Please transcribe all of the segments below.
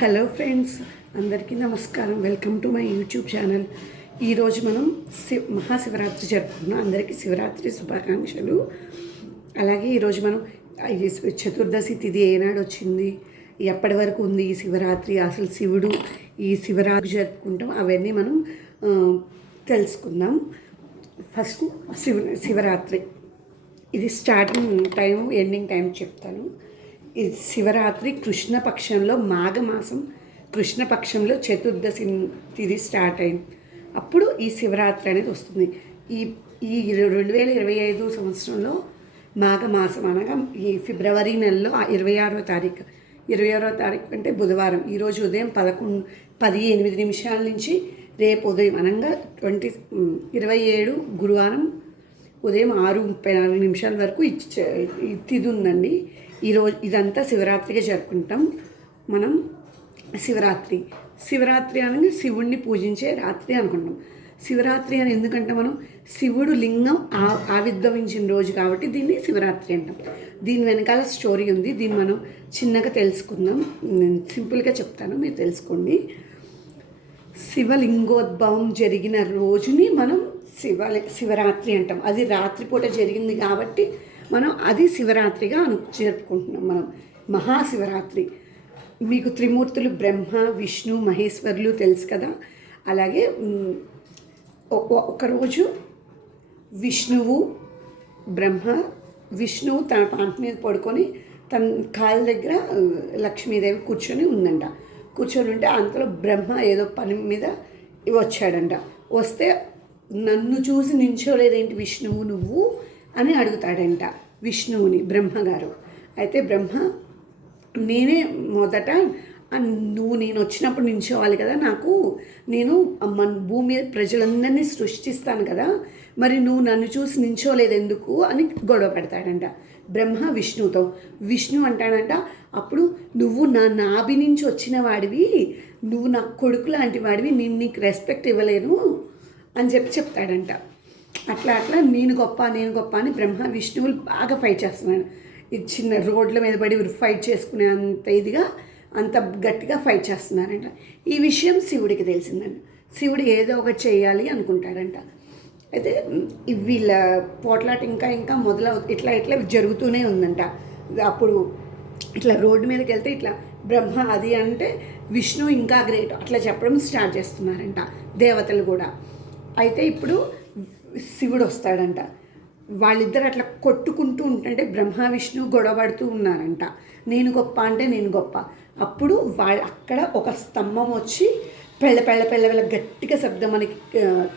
Hello friends అందరికీ నమస్కారం. Welcome to my YouTube channel. ఈరోజు మనం శి మహాశివరాత్రి జరుపుకున్నాం అందరికీ శివరాత్రి శుభాకాంక్షలు. అలాగే ఈరోజు మనం చతుర్దశి తిథి ఏనాడు వచ్చింది. ఎప్పటి వరకు ఉంది ఈ శివరాత్రి? అసలు శివుడు ఈ శివరాత్రి జరుపుకుంటాం? అవన్నీ మనం తెలుసుకుందాం. ఫస్ట్ శివ శివరాత్రి. ఇది స్టార్టింగ్ టైం ఎండింగ్ టైం చెప్తాను. శివరాత్రి కృష్ణపక్షంలో మాఘమాసం కృష్ణపక్షంలో చతుర్దశి తిది స్టార్ట్ అయింది. అప్పుడు ఈ శివరాత్రి అనేది వస్తుంది. ఈ ఈ రెండు వేల ఇరవై ఐదు సంవత్సరంలో మాఘమాసం అనగా ఈ ఫిబ్రవరి నెలలో ఇరవై ఆరో తారీఖు. ఇరవై ఆరో తారీఖు అంటే బుధవారం. ఈరోజు ఉదయం పదకొండు పది ఎనిమిది నిమిషాల నుంచి రేపు ఉదయం అనగా ట్వంటీ ఇరవై ఏడు గురువారం ఉదయం ఆరు ముప్పై నాలుగు నిమిషాల వరకు ఇచ్చి ఉందండి. ఈరోజు ఇదంతా శివరాత్రిగా జరుపుకుంటాం. మనం శివరాత్రి. శివరాత్రి అనగా శివుణ్ణి పూజించే రాత్రి అనుకుంటాం. శివరాత్రి అని ఎందుకంటే మనం శివుడు లింగం ఆ ఆవిర్భవించిన రోజు కాబట్టి దీన్ని శివరాత్రి అంటాం. దీని వెనకాల స్టోరీ ఉంది. దీన్ని మనం చిన్నగా తెలుసుకుందాం. నేను సింపుల్గా చెప్తాను. మీరు తెలుసుకోండి. శివలింగోద్భవం జరిగిన రోజుని మనం శివ శివరాత్రి అంటాం. అది రాత్రిపూట జరిగింది కాబట్టి మనం అది శివరాత్రిగా అను జరుపుకుంటున్నాం. మనం మహాశివరాత్రి. మీకు త్రిమూర్తులు బ్రహ్మ విష్ణు మహేశ్వరులు తెలుసు కదా. అలాగే ఒ- ఒకరోజు విష్ణువు బ్రహ్మ విష్ణువు తన పాంట మీద పడుకొని తన కాళ్ళ దగ్గర లక్ష్మీదేవి కూర్చొని ఉందంట. కూర్చొని ఉంటే అంతలో బ్రహ్మ ఏదో పని మీద వచ్చాడంట. వస్తే నన్ను చూసి నించోలేదేంటి విష్ణువు నువ్వు? అని అడుగుతాడంట. విష్ణువుని బ్రహ్మగారు. అయితే బ్రహ్మ నేనే మొదట నువ్వు నేను వచ్చినప్పుడు నించోవాలి కదా నాకు నేను మన భూమి మీద ప్రజలందరినీ సృష్టిస్తాను కదా మరి నువ్వు నన్ను చూసి నించోలేదు ఎందుకు? అని గొడవ పెడతాడంట బ్రహ్మ విష్ణువుతో. విష్ణు అంటాడంట అప్పుడు నువ్వు నా నాభి నుంచి వచ్చిన వాడివి నువ్వు నా కొడుకు లాంటి వాడివి నేను నీకు రెస్పెక్ట్ ఇవ్వలేను అని చెప్పి చెప్తాడంట. అట్లా అట్లా నేను గొప్ప నేను గొప్ప అని బ్రహ్మ విష్ణువులు బాగా ఫైట్ చేస్తున్నాడు. ఇది చిన్న రోడ్ల మీద పడి ఫైట్ చేసుకునే అంత ఇదిగా అంత గట్టిగా ఫైట్ చేస్తున్నారంట. ఈ విషయం శివుడికి తెలిసిందంట. శివుడు ఏదో ఒకటి చేయాలి అనుకుంటాడంట. అయితే వీళ్ళ పోట్లాట ఇంకా ఇంకా మొదలవు ఇట్లా ఇట్లా జరుగుతూనే ఉందంట. అప్పుడు ఇట్లా రోడ్డు మీదకి వెళ్తే ఇట్లా బ్రహ్మ అది అంటే విష్ణు ఇంకా గ్రేట్ అట్లా చెప్పడం స్టార్ట్ చేస్తున్నారంట దేవతలు కూడా. అయితే ఇప్పుడు శివుడు వస్తాడంట వాళ్ళిద్దరు అట్లా కొట్టుకుంటూ ఉంటుంటే బ్రహ్మ విష్ణు గొడవడుతూ ఉన్నారంట. నేను గొప్ప అంటే నేను గొప్ప. అప్పుడు వాళ్ళ అక్కడ ఒక స్తంభం వచ్చి పెళ్ళ పెళ్ళ పెళ్ళ పెళ్ళ గట్టిగా శబ్దం మనకి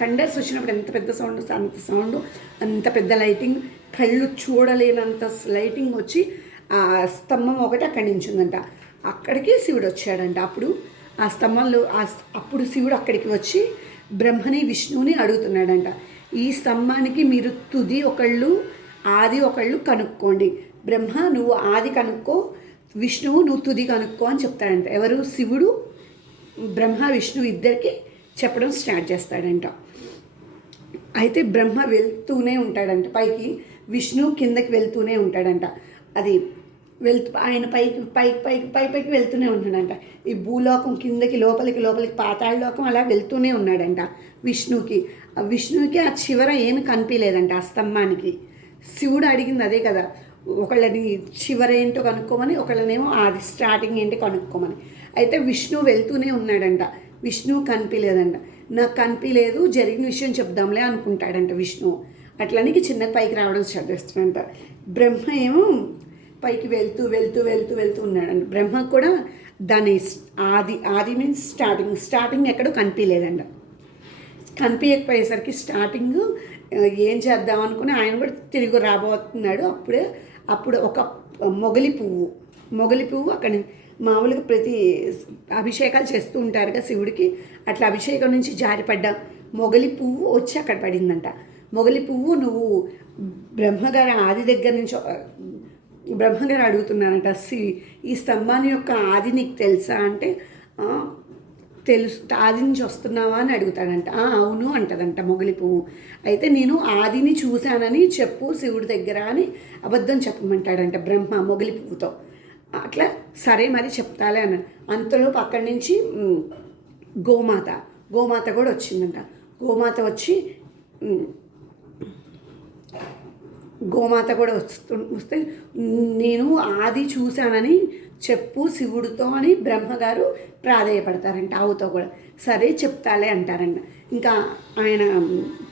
థండర్స్ వచ్చినప్పుడు ఎంత పెద్ద సౌండ్ వస్తే అంత సౌండ్ అంత పెద్ద లైటింగ్ కళ్ళు చూడలేనంత లైటింగ్ వచ్చి ఆ స్తంభం ఒకటి అక్కడి నుంచి ఉందంట. అక్కడికి శివుడు వచ్చాడంట. అప్పుడు ఆ స్తంభంలో ఆ అప్పుడు శివుడు అక్కడికి వచ్చి బ్రహ్మని విష్ణువుని అడుగుతున్నాడంట. ఈ స్తంభానికి మీరు తుది ఒకళ్ళు ఆది ఒకళ్ళు కనుక్కోండి. బ్రహ్మ నువ్వు ఆది కనుక్కో విష్ణువు నువ్వు తుది కనుక్కో అని చెప్తాడంట. ఎవరు? శివుడు బ్రహ్మ విష్ణు ఇద్దరికి చెప్పడం స్టార్ట్ చేస్తాడంట. అయితే బ్రహ్మ వెళ్తూనే ఉంటాడంట. పైకి విష్ణు కిందకి వెళ్తూనే ఉంటాడంట. అది వెళ్తూ ఆయన పైకి పైకి పైకి పై పైకి వెళ్తూనే ఉన్నాడంట ఈ భూలోకం కిందకి లోపలికి లోపలికి పాతాళ లోకం అలా వెళ్తూనే ఉన్నాడంట విష్ణుకి. ఆ విష్ణుకి ఆ చివర ఏమి కనిపించలేదంట ఆ స్తంభానికి శివుడు అడిగింది అదే కదా ఒకళ్ళని చివర ఏంటో కనుక్కోమని ఒకళ్ళనేమో అది స్టార్టింగ్ ఏంటి కనుక్కోమని. అయితే విష్ణు వెళ్తూనే ఉన్నాడంట. విష్ణు కనిపించలేదంట నాకు కనిపించలేదు జరిగిన విషయం చెప్దాంలే అనుకుంటాడంట విష్ణు. అట్లనికి చిన్న పైకి రావడం స్టార్ట్ బ్రహ్మ ఏమో పైకి వెళ్తూ వెళ్తూ వెళ్తూ వెళ్తూ ఉన్నాడంట బ్రహ్మ కూడా దాని ఆది ఆది మీన్స్ స్టార్టింగ్ స్టార్టింగ్ ఎక్కడో కనిపించలేదంట కనిపించకపోయేసరికి స్టార్టింగ్ ఏం చేద్దాం అనుకుని ఆయన కూడా తిరిగి రాబోతున్నాడు. అప్పుడే అప్పుడు ఒక మొగలి పువ్వు. మొగలి పువ్వు అక్కడ మామూలుగా ప్రతి అభిషేకాలు చేస్తూ ఉంటారుగా శివుడికి. అట్లా అభిషేకం నుంచి జారిపడ్డ మొగలి పువ్వు వచ్చి అక్కడ పడిందంట. మొగలి పువ్వు నువ్వు బ్రహ్మగారి ఆది దగ్గర నుంచి బ్రహ్మగారు అడుగుతున్నారంట సి ఈ స్తంభాన్ని యొక్క ఆది నీకు తెలుసా అంటే తెలుసు ఆది నుంచి వస్తున్నావా అని అడుగుతాడంట. అవును అంటదంట మొగలి పువ్వు. అయితే నేను ఆదిని చూశానని చెప్పు శివుడి దగ్గర అని అబద్ధం చెప్పమంటాడంట బ్రహ్మ మొగలి పువ్వుతో. అట్లా సరే మరి చెప్తాలే అన్న అంతలోపు అక్కడి నుంచి గోమాత గోమాత కూడా వచ్చిందంట. గోమాత వచ్చి గోమాత కూడా వస్తు వస్తే నేను ఆది చూశానని చెప్పు శివుడితో అని బ్రహ్మగారు ప్రాధేయపడతారంట ఆవుతో కూడా. సరే చెప్తాలే అంటారంట. ఇంకా ఆయన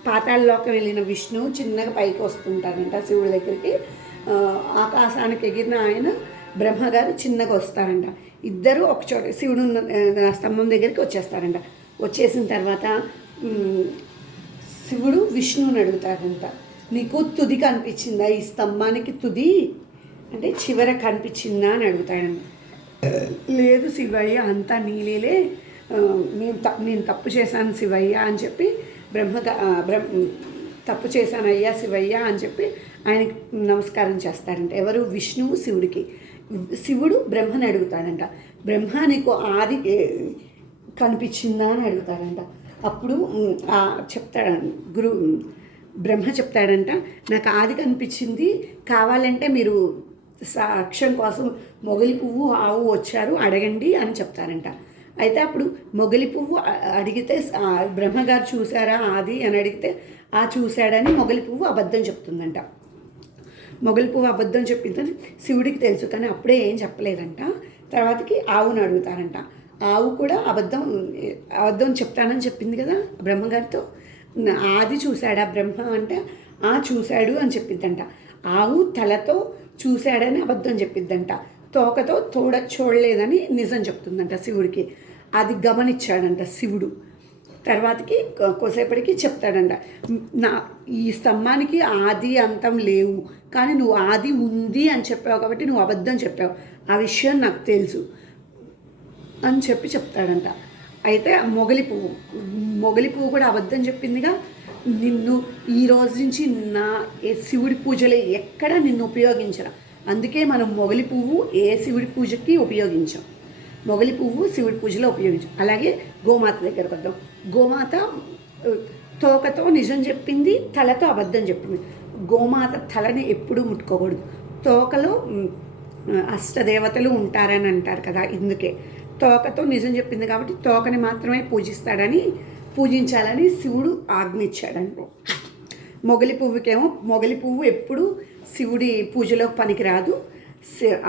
పాతాళలోకి వెళ్ళిన విష్ణువు చిన్నగా పైకి వస్తుంటారంట శివుడి దగ్గరికి. ఆకాశానికి ఎగిరిన ఆయన బ్రహ్మగారు చిన్నగా వస్తారంట. ఇద్దరు ఒకచోట శివుడు ఉన్న స్తంభం దగ్గరికి వచ్చేస్తారంట. వచ్చేసిన తర్వాత శివుడు విష్ణువుని అడుగుతారంట నీకు తుది కనిపించిందా? ఈ స్తంభానికి తుది? అంటే చివర కనిపించిందా అని అడుగుతాడంట లేదు శివయ్య అంతా నీలేలే. నేను నేను తప్పు చేశాను శివయ్య అని చెప్పి బ్రహ్మ బ్రహ్మ తప్పు చేశాను అయ్యా శివయ్య అని చెప్పి ఆయనకి నమస్కారం చేస్తారంట ఎవరు? విష్ణువు శివుడికి. శివుడు బ్రహ్మని అడుగుతాడంట. బ్రహ్మ నీకు ఆది కనిపించిందా అని అడుగుతాడంట. అప్పుడు చెప్తాడు గురు బ్రహ్మ చెప్తాడంట నాకు ఆది కనిపించింది. కావాలంటే మీరు సాక్ష్యం కోసం మొగలి పువ్వు ఆవు వచ్చారు అడగండి అని చెప్తారంట. అయితే అప్పుడు మొగలి పువ్వు అడిగితే బ్రహ్మగారు చూసారా ఆది అని అడిగితే ఆ చూశాడని మొగలి పువ్వు అబద్ధం చెప్తుందంట. మొగలి పువ్వు అబద్ధం చెప్పిందని శివుడికి తెలుసు కానీ అప్పుడే ఏం చెప్పలేదంట. తర్వాతకి ఆవును అడుగుతారంట. ఆవు కూడా అబద్ధం అబద్ధం చెప్తానని చెప్పింది కదా బ్రహ్మగారితో. ఆది చూశాడా బ్రహ్మ అంటే ఆ చూశాడు అని చెప్పిద్దంట. ఆవు తలతో చూశాడని అబద్ధం చెప్పిద్దంట. తోకతో తోడ చూడలేదని నిజం చెప్తుందంట శివుడికి. అది గమనించాడంట శివుడు. తర్వాతకి కొసేపటికి చెప్తాడంట నా ఈ స్తంభానికి ఆది అంతం లేవు కానీ నువ్వు ఆది ఉంది అని చెప్పావు కాబట్టి నువ్వు అబద్ధం చెప్పావు. ఆ విషయం నాకు తెలుసు అని చెప్పి చెప్తాడంట. అయితే మొగలి పువ్వు మొగలి పువ్వు కూడా అబద్ధం చెప్పిందిగా. నిన్ను ఈ రోజు నుంచి నా ఏ శివుడి పూజలో ఎక్కడ నిన్ను ఉపయోగించరా అందుకే మనం మొగలి పువ్వు ఏ శివుడి పూజకి ఉపయోగించాం. మొగలి పువ్వు శివుడి పూజలో ఉపయోగించాం. అలాగే గోమాత దగ్గరకు వద్దాం. గోమాత తోకతో నిజం చెప్పింది తలతో అబద్ధం చెప్పింది. గోమాత తలని ఎప్పుడూ ముట్టుకోకూడదు. తోకలో అష్టదేవతలు ఉంటారని అంటారు కదా ఇందుకే. తోకతో నిజం చెప్పింది కాబట్టి తోకని మాత్రమే పూజిస్తాడని పూజించాలని శివుడు ఆజ్ఞ ఇచ్చాడనుకో మొగలి పువ్వుకేమో మొగలి పువ్వు ఎప్పుడు శివుడి పూజలో పనికిరాదు.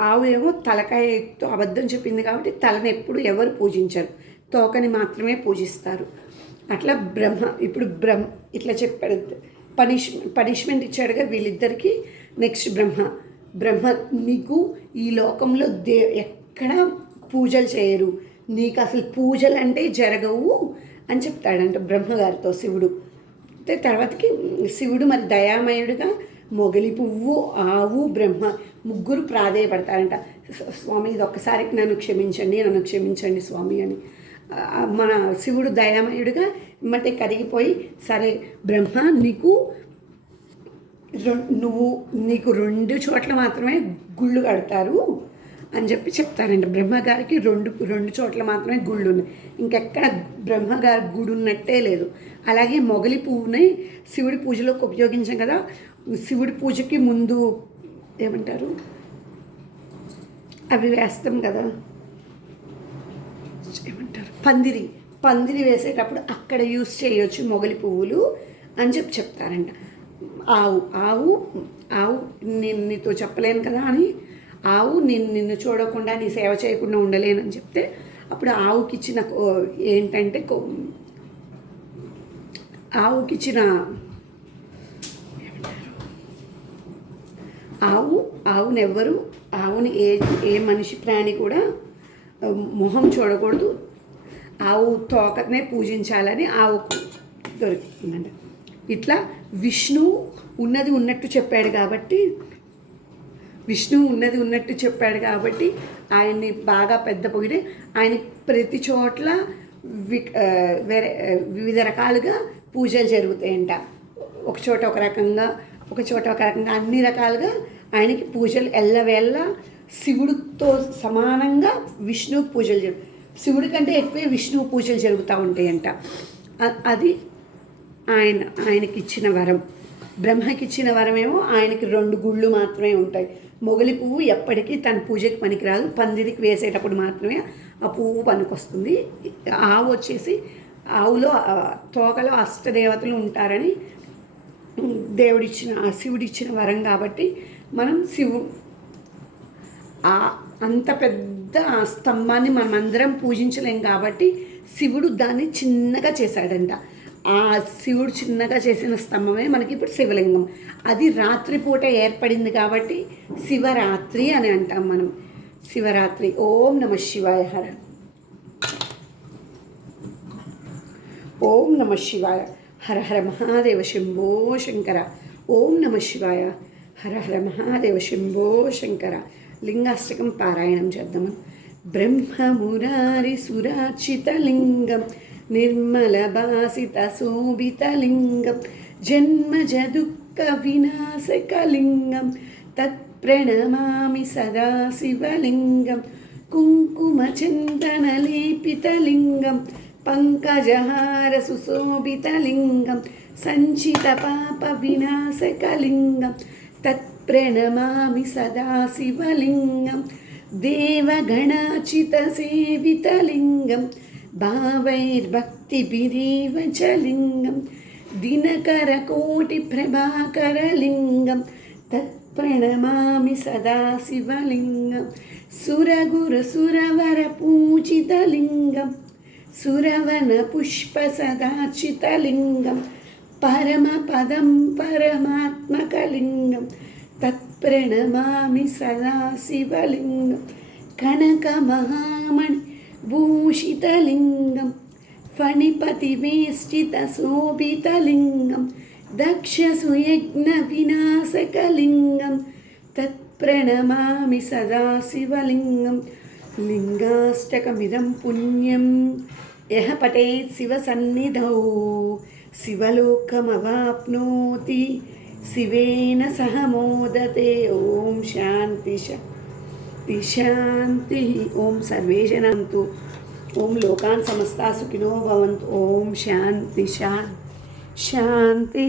ఆవు ఏమో తలకాయతో అబద్ధం చెప్పింది కాబట్టి తలని ఎప్పుడు ఎవరు పూజించరు. తోకని మాత్రమే పూజిస్తారు. అట్లా బ్రహ్మ ఇప్పుడు బ్రహ్మ ఇట్లా చెప్పాడు. పనిష్ పనిష్మెంట్ ఇచ్చాడుగా వీళ్ళిద్దరికీ. నెక్స్ట్ బ్రహ్మ బ్రహ్మ నీకు ఈ లోకంలో దే ఎక్కడ పూజలు చేయరు. నీకు అసలు పూజలు అంటే జరగవు అని చెప్తాడంట బ్రహ్మగారితో శివుడు. అయితే తర్వాతకి శివుడు మరి దయామయుడుగా మొగలి పువ్వు ఆవు బ్రహ్మ ముగ్గురు ప్రాధేయపడతారంట. స్వామి ఇది ఒక్కసారి నన్ను క్షమించండి నన్ను క్షమించండి స్వామి అని. మన శివుడు దయామయుడుగా ఇమ్మటే కరిగిపోయి సరే బ్రహ్మ నీకు నువ్వు నీకు రెండు చోట్ల మాత్రమే గుళ్ళు కడతారు. అని చెప్పి చెప్తారండి. బ్రహ్మగారికి రెండు రెండు చోట్ల మాత్రమే గుళ్ళు ఉన్నాయి ఇంకెక్కడ బ్రహ్మగారి గుడి ఉన్నట్టే లేదు. అలాగే మొగలి పువ్వుని శివుడి పూజలోకి ఉపయోగించాం కదా. శివుడి పూజకి ముందు ఏమంటారు? అవి వేస్తాం కదా. ఏమంటారు? పందిరి. పందిరి వేసేటప్పుడు అక్కడ యూస్ చేయొచ్చు మొగలి పువ్వులు అని చెప్పి చెప్తారంట. ఆవు. ఆవు ఆవు నేను నీతో చెప్పలేను కదా అని ఆవు నేను నిన్ను చూడకుండా నీ సేవ చేయకుండా ఉండలేనని చెప్తే అప్పుడు ఆవుకి ఇచ్చిన కో- ఏంటంటే ఆవుకి ఇచ్చిన ఆవు ఆవుని ఎవ్వరు ఆవుని ఏ ఏ మనిషి ప్రాణి కూడా మొహం చూడకూడదు. ఆవు తోకనే పూజించాలని ఆవుకు దొరికిందంట. ఇట్లా విష్ణువు ఉన్నది ఉన్నట్టు చెప్పాడు కాబట్టి విష్ణువు ఉన్నది ఉన్నట్టు చెప్పాడు కాబట్టి ఆయన్ని బాగా పెద్ద పొగిడి ఆయన ప్రతి చోట్ల వి వేరే వివిధ రకాలుగా పూజలు జరుగుతాయంట. ఒక చోట ఒక రకంగా ఒక చోట ఒక రకంగా అన్ని రకాలుగా ఆయనకి పూజలు ఎల్లవేళ్ళ శివుడితో సమానంగా విష్ణువు పూజలు జరుగు శివుడి కంటే ఎక్కువే విష్ణువు పూజలు జరుగుతూ ఉంటాయంట. అది ఆయన ఆయనకి ఇచ్చిన వరం. బ్రహ్మకిచ్చిన వరమేమో ఆయనకి రెండు గుళ్ళు మాత్రమే ఉంటాయి. మొగలి పువ్వు ఎప్పటికీ తన పూజకి పనికిరాదు. పందిరికి వేసేటప్పుడు మాత్రమే ఆ పువ్వు పనికొస్తుంది. ఆవు వచ్చేసి ఆవులో తోకలో అష్టదేవతలు ఉంటారని దేవుడిచ్చిన శివుడిచ్చిన వరం కాబట్టి మనం శివు ఆ అంత పెద్ద ఆ స్తంభాన్ని మనం అందరం పూజించలేం కాబట్టి శివుడు దాన్ని చిన్నగా చేశాడంట. ఆ శివుడు చిన్నగా చేసిన స్తంభమే మనకి ఇప్పుడు శివలింగం. అది రాత్రిపూట ఏర్పడింది కాబట్టి శివరాత్రి అని అంటాం మనం. శివరాత్రి. ఓం నమ శివాయ హర. ఓం నమ శివాయ. హర హర మహాదేవ శంభో శంకర. ఓం నమ శివాయ. హర హర మహాదేవ శంభో శంకర. లింగాష్టకం పారాయణం చేద్దామని బ్రహ్మమురారి సురాచిత లింగం. निर्मलभासितशोभितलिङ्गं जन्मजदुःखविनाशकलिङ्गं तत्प्रणमामि सदा शिवलिङ्गं कुङ्कुमचिन्तनलेपितलिङ्गं पङ्कजहारसुशोभितलिङ्गं सञ्चितपापविनाशकलिङ्गं तत्प्रणमामि सदा शिवलिङ्गं देवगणाचितसेवितलिङ्गम् भावैर्भक्तिभिरेवचलिङ्गं दिनकरकोटिप्रभाकरलिङ्गं तत्प्रणमामि सदा शिवलिङ्गं सुरगुरुसुरवरपूजितलिङ्गं सुरवनपुष्पसदार्चितलिङ्गं परमपदं परमात्मकलिङ्गं तत्प्रणमामि सदा शिवलिङ्गं कनकमहामणि సదా శివలింగం సురగురుసురవర భూషితలింగం ఫణిపతివేష్టిత శోభితలింగం దక్షసుయజ్ఞ వినాశకలింగం తత్ప్రణమామి సదాశివలింగం లింగాష్టకమిదం పుణ్యం యహ పటే శివసన్నిధౌ శివలోకమవాప్నోతి శివేన సహ మోదతే ఓం శాంతి శాంతి శాంతి. ఓం సర్వేజనంతు ఓం లోకాన్ సమస్తా సుఖినో భవంతు. ఓం శాంతి శాంతి శాంతి.